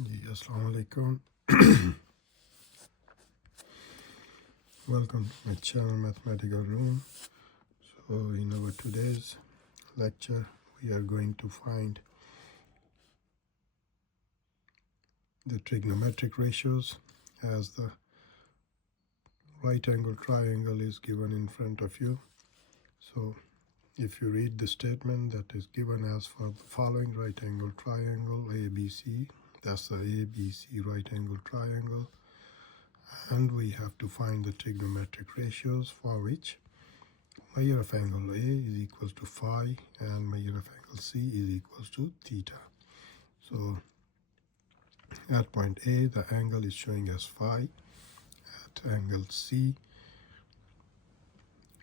जी अस्सलाम वालेकुम. Welcome to my channel Mathematical Room. So in our today's lecture we are going to find the trigonometric ratios as the right angle triangle is given in front of you. So if you read the statement that is given as for the following right angle triangle ABC, that's the ABC right angle triangle, and we have to find the trigonometric ratios for which measure of angle A is equals to phi and measure of angle C is equals to theta. So at point A the angle is showing as phi, at angle C,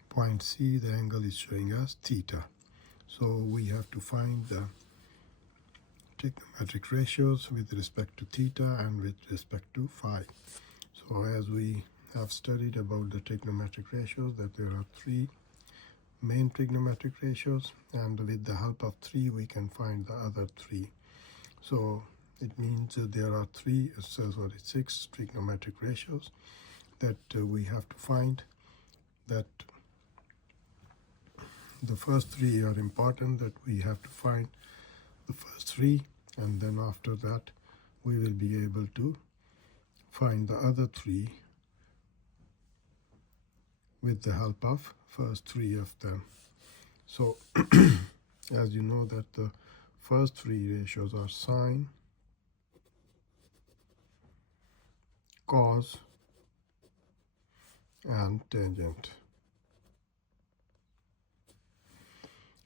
point C, the angle is showing as theta. So we have to find the trigonometric ratios with respect to theta and with respect to phi. So as we have studied about the trigonometric ratios, that there are three main trigonometric ratios, and with the help of three we can find the other three. So it means there are six trigonometric ratios that we have to find. That the first three are important, that we have to find the first three, and then after that we will be able to find the other three with the help of first three of them. So as you know that the first three ratios are sine, cos and tangent.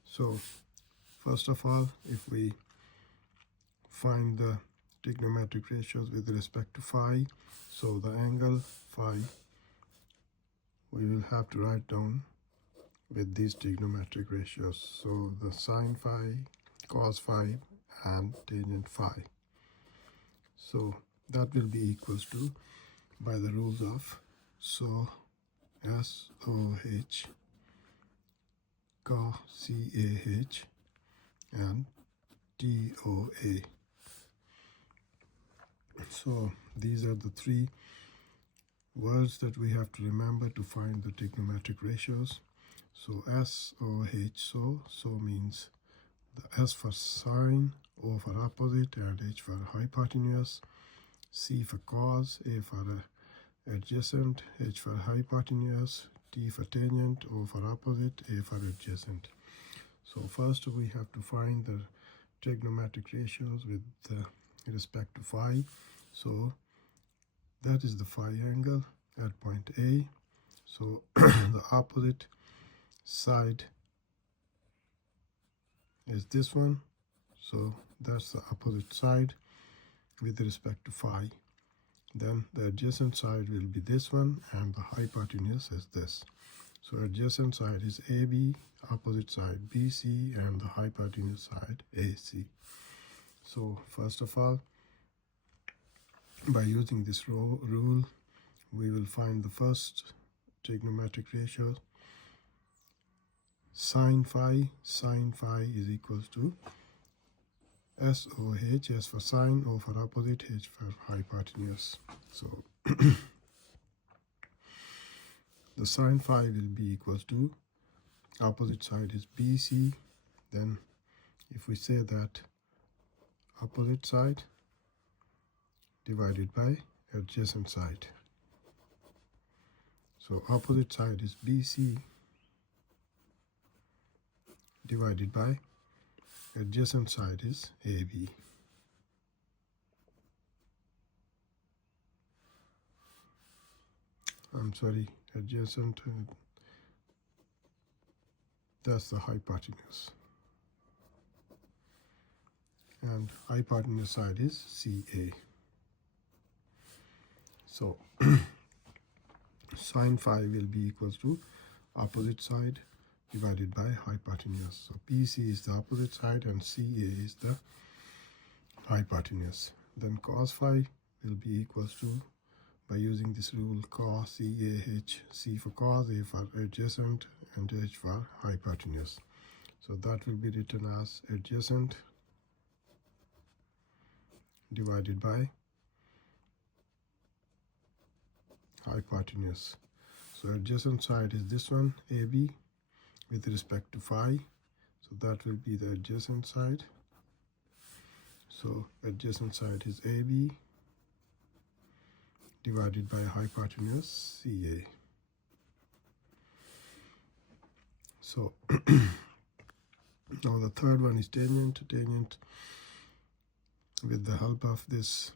So first of all, if we find the trigonometric ratios with respect to phi, so the angle phi we will have to write down with these trigonometric ratios. So the sine phi, cos phi and tangent phi. So that will be equals to, by the rules of SOH, CAH and TOA. So these are the three words that we have to remember to find the trigonometric ratios. So SOH, so means the S for sine, O for opposite, and H for hypotenuse, C for cos, A for adjacent, H for hypotenuse, T for tangent, O for opposite, A for adjacent. So first we have to find the trigonometric ratios with respect to phi. So that is the phi angle at point A. So the opposite side is this one. So that's the opposite side with respect to phi. Then the adjacent side will be this one, and the hypotenuse is this. So adjacent side is AB, opposite side BC, and the hypotenuse side AC. So first of all, by using this rule, we will find the first trigonometric ratio. Sine phi is equals to SOH, S for sine, O for opposite, H for hypotenuse. So the sine phi will be equals to, opposite side is BC, then if we say that opposite side divided by adjacent side. So opposite side is BC divided by adjacent side is AB. Adjacent, that's the hypotenuse. And hypotenuse side is CA. So sine phi will be equals to opposite side divided by hypotenuse. So BC is the opposite side and CA is the hypotenuse. Then cos phi will be equals to, by using this rule, cos CAH, C for cos, A for adjacent, and H for hypotenuse. So that will be written as adjacent divided by hypotenuse. So adjacent side is this one, AB, with respect to phi. So that will be the adjacent side. So adjacent side is AB divided by hypotenuse CA. So now the third one is tangent. Tangent, with the help of this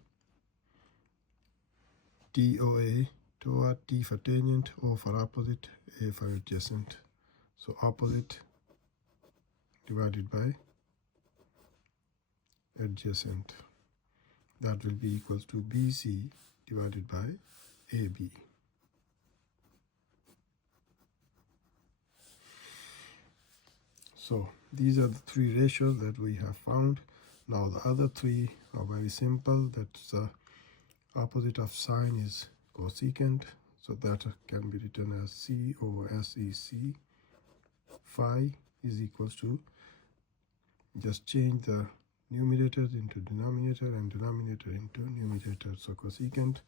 TOA, TOA, T for tangent, O for opposite, A for adjacent. So opposite divided by adjacent. That will be equals to BC divided by AB. So these are the three ratios that we have found. Now the other three are very simple. That's the opposite of sine is cosecant. So that can be written as C over SEC. Phi is equals to, just change the numerator into denominator and denominator into numerator. So cosecant,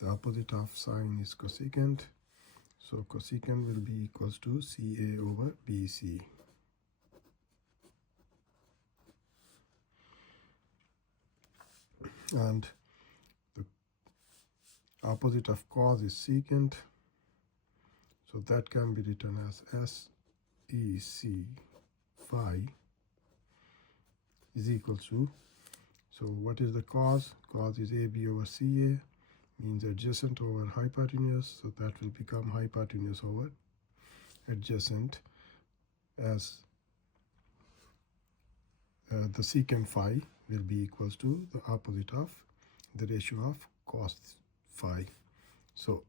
the opposite of sine is cosecant. So cosecant will be equals to CA over BC. And the opposite of cos is secant. So that can be written as SEC phi is equals to, so what is the cos? Cos is AB over CA, means adjacent over hypotenuse. So that will become hypotenuse over adjacent, as the secant phi will be equals to the opposite of the ratio of cos phi. So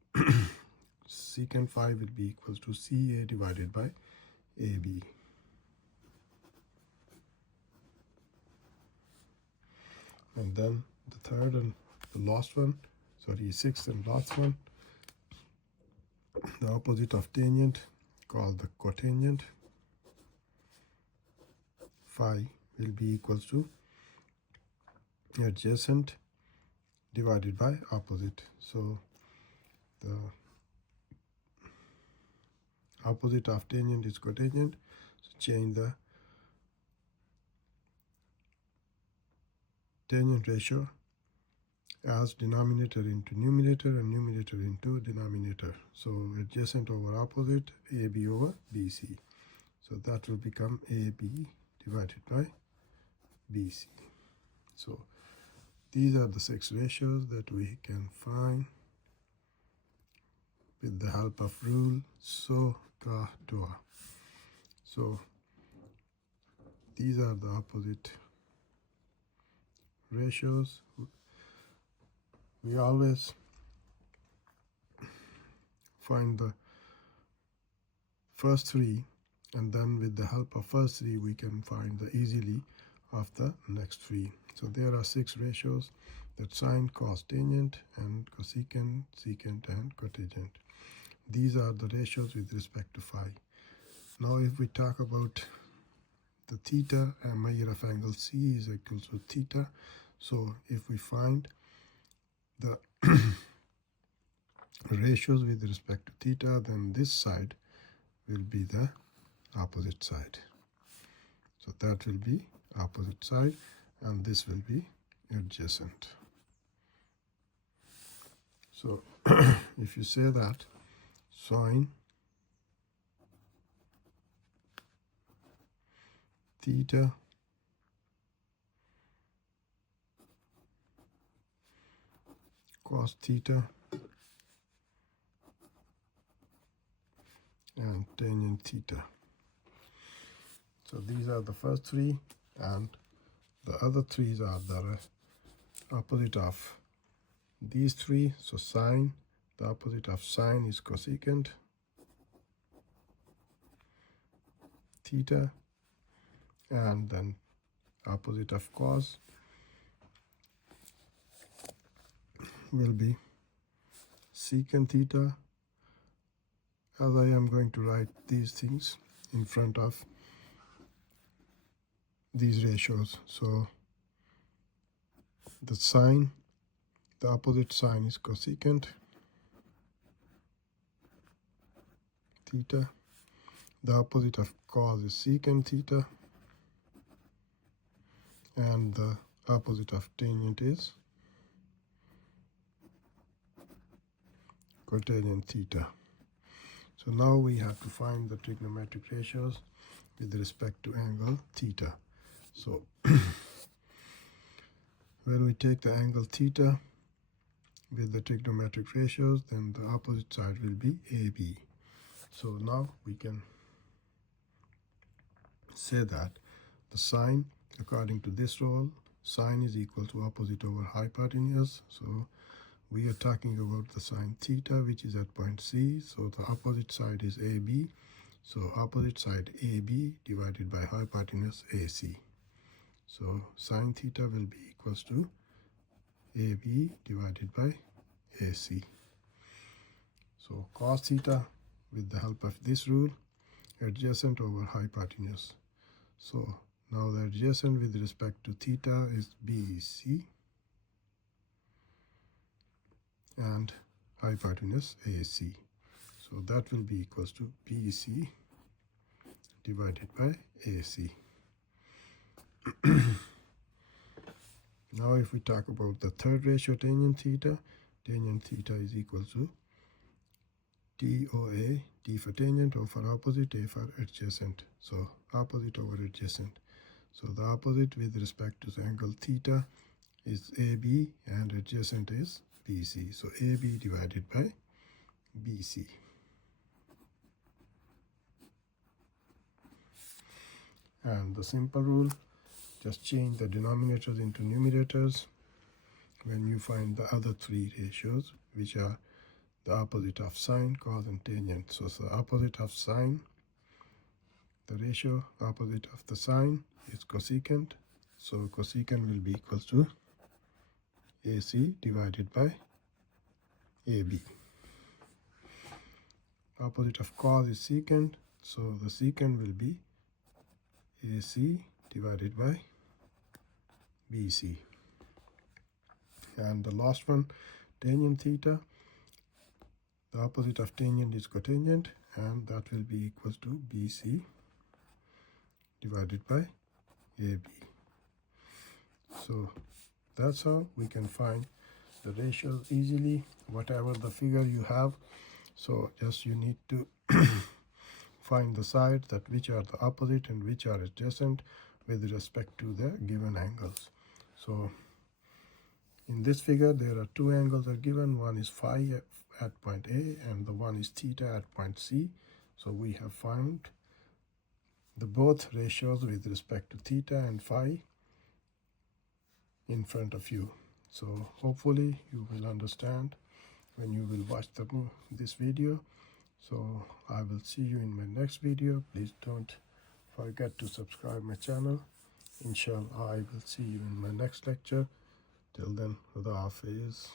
secant phi will be equals to CA divided by AB. And then the third and the last one, sorry, sixth and last one, the opposite of tangent, called the cotangent. Phi will be equals to adjacent divided by opposite. So the opposite of tangent is cotangent. So change the tangent ratio as denominator into numerator and numerator into denominator. So adjacent over opposite, AB over BC. So that will become AB divided by BC. So these are the 6 ratios that we can find with the help of rule SOHCAHTOA. So these are the opposite ratios. We always find the first 3, and then with the help of first 3 we can find the easily of the next 3. So there are 6 ratios, that sine, cos, tangent, and cosecant, secant, and cotangent. These are the ratios with respect to phi. Now if we talk about the theta, a measure of angle C is equal to theta. So if we find the ratios with respect to theta, then this side will be the opposite side. So that will be opposite side, and this will be adjacent. So if you say that sine theta cos theta and tangent theta. So these are the first 3, and the other 3 are the opposite of these 3. So sine, the opposite of sine is cosecant theta, and then opposite of cos will be secant theta, as I am going to write these things in front of these ratios. So the sine, the opposite sine is cosecant theta. The opposite of cos is secant theta. And the opposite of tangent is cotangent theta. So now we have to find the trigonometric ratios with respect to angle theta. So when we take the angle theta with the trigonometric ratios, then the opposite side will be AB. So now we can say that the sine, according to this rule, sine is equal to opposite over hypotenuse. So we are talking about the sine theta, which is at point C. So the opposite side is AB. So opposite side AB divided by hypotenuse AC. So sine theta will be equals to AB divided by AC. So cos theta, with the help of this rule, adjacent over hypotenuse. So now the adjacent with respect to theta is BC and hypotenuse AC. So that will be equals to BC divided by AC. Now if we talk about the third ratio, tangent theta is equal to TOA, T for tangent, O for opposite, A for adjacent. So opposite over adjacent. So the opposite with respect to the angle theta is AB and adjacent is BC. So AB divided by BC. And the simple rule, just change the denominators into numerators when you find the other three ratios, which are the opposite of sine, cos, and tangent. So the opposite of sine, the ratio opposite of the sine is cosecant. So cosecant will be equal to AC divided by AB. Opposite of cos is secant. So the secant will be AC divided by BC. And the last one, tangent theta. The opposite of tangent is cotangent, and that will be equals to BC divided by AB. So that's how we can find the ratios easily, whatever the figure you have. So just you need to find the sides that which are the opposite and which are adjacent with respect to the given angles. So in this figure there are two angles are given. One is phi at point A and the one is theta at point C. So we have found the both ratios with respect to theta and phi in front of you. So hopefully you will understand when you will watch this video. So I will see you in my next video. Please don't forget to subscribe my channel. Inshallah, I will see you in my next lecture. Till then, Khuda Hafiz.